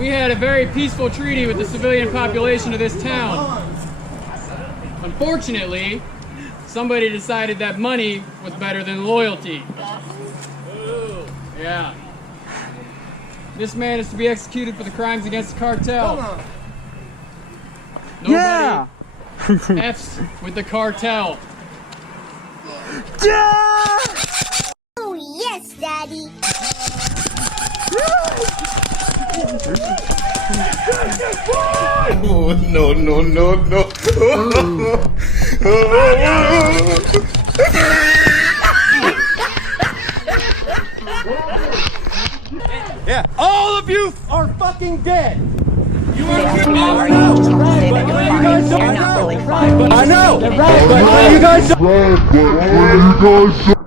we had a very peaceful treaty with the civilian population of this town. Unfortunately, somebody decided that money was better than loyalty. Yeah. This man is to be executed for the crimes against the cartel. Nobody F's with the cartel. Yeah! Oh, yes, Daddy. Oh, no, no, no, no. Yeah, all of you are fucking dead. You are I know. I know. But you guys don't.